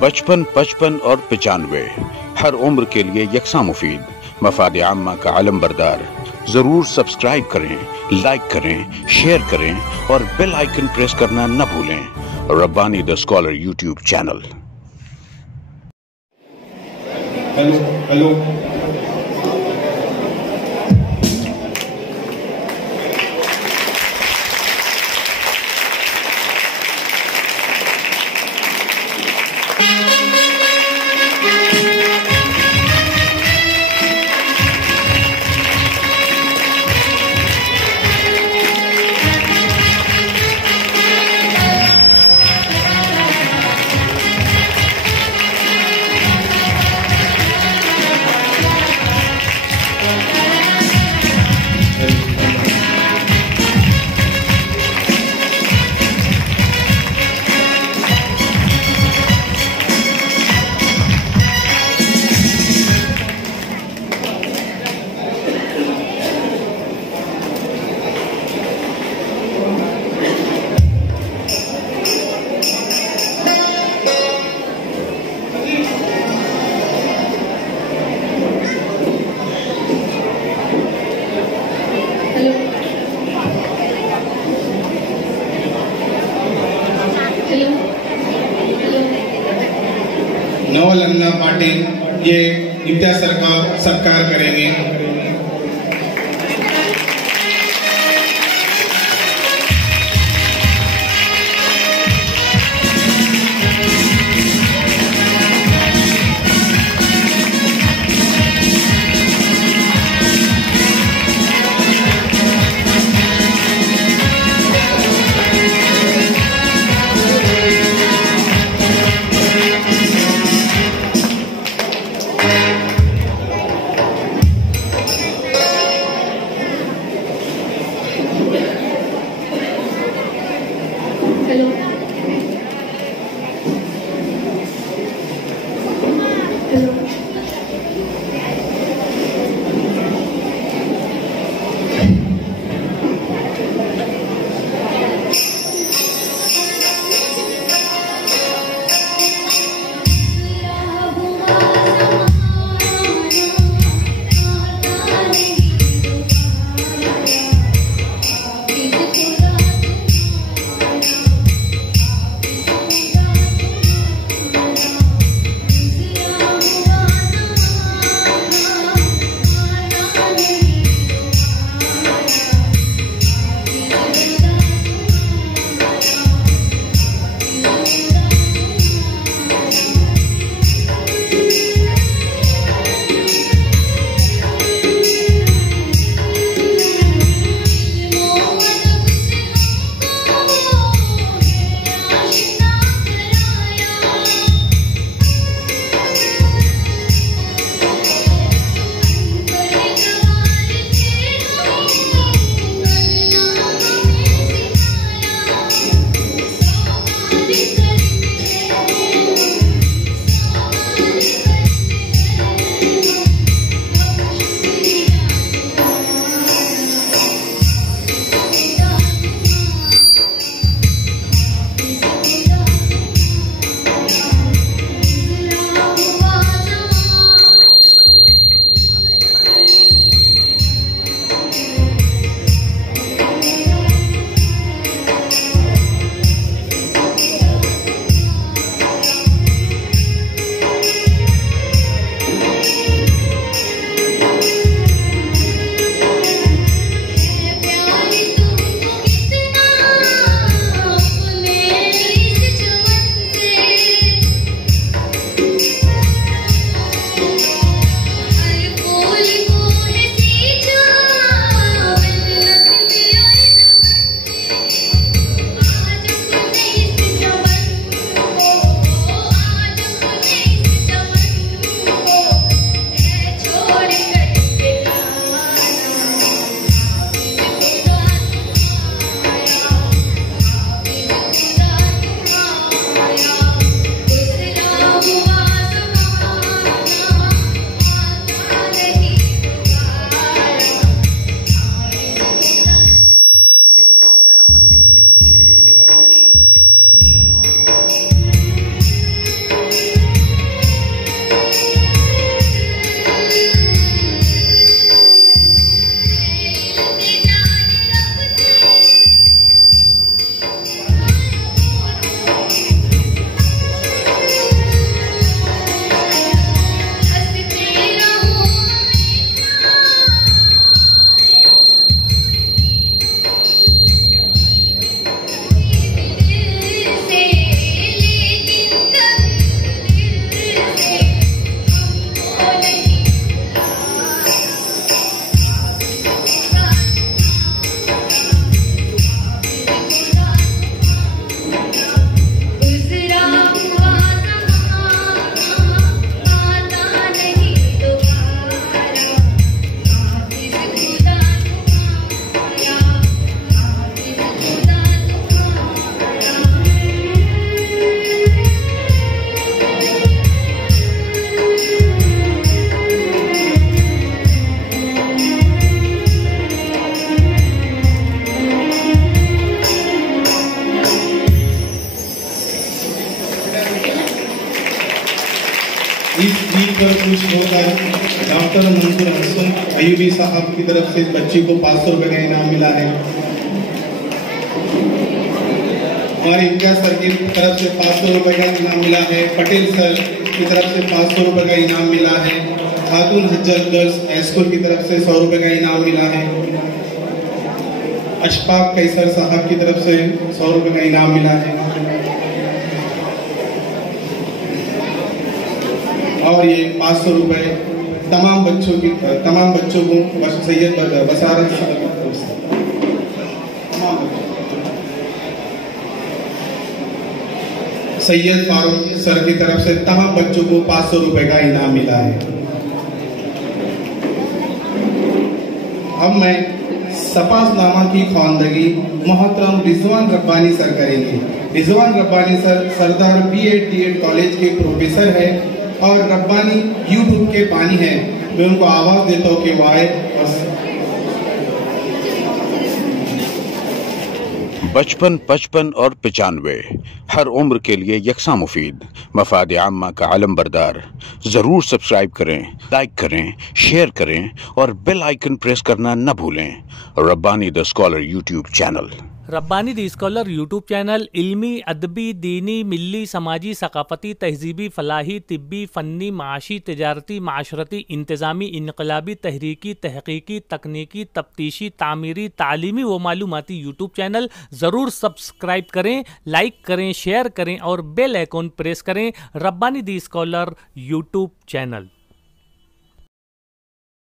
55 55 और 95 हर उम्र के लिए यकसा मुफीद, मफाद आम्मा का आलम बरदार। जरूर सब्सक्राइब करें, लाइक करें, शेयर करें और बेल आइकन प्रेस करना न भूलें। Rabbani the scholar YouTube channel. Hello hello ये इम्तियाज सर का सत्कार करेंगे। इस चीज पर खुश होकर डॉक्टर मंसूर हसन अयूबी साहब की तरफ से बच्ची को 500 रुपए का इनाम मिला है। हमारे इम्तियाज सर की तरफ से 500 रुपए का इनाम मिला है। पटेल सर की तरफ से 500 रुपए का इनाम मिला है। खातून हज्जत गर्ल्स स्कूल की तरफ से 100 रुपए का इनाम मिला है। अशफाक कैसर साहब की तरफ से 100 रुपए का इनाम मिला है। और ये 500 रुपए तमाम बच्चों को सैयद बसारत सैयद फारूक सर की तरफ से तमाम बच्चों को 500 रुपए का इनाम मिला है। अब मैं सपासनामा की ख्वानदगी मोहतरम रिजवान रब्बानी सर करेंगे। रिजवान रब्बानी सर सरदार B.Ed D.Ed कॉलेज के प्रोफेसर है और रब्बानी यूट्यूब के बानी है। मैं उनको आवाज देता हूँ कि वाहे बचपन 55 और 95 हर उम्र के लिए यकसा मुफीद मफाद आम्मा का आलम बरदार। ज़रूर सब्सक्राइब करें, लाइक करें, शेयर करें और बेल आइकन प्रेस करना न भूलें। Rabbani the scholar YouTube channel. Rabbani the scholar YouTube channel इल्मी, अदबी, दीनी, मिली, समाजी, सकाफती, तहजीबी, फलाही, तिब्बी, फ़न्नी, माशी, तिजारती, माशरती, इंतज़ामी, इनकलाबी, तहरीकी, तहकीकी, तकनीकी, तफ्तीशी, तामीरी, तालीमी व मालूमाती यूट्यूब चैनल। ज़रूर सब्सक्राइब करें, लाइक करें, शेयर करें और बेल आइकन प्रेस करें। Rabbani the scholar YouTube channel.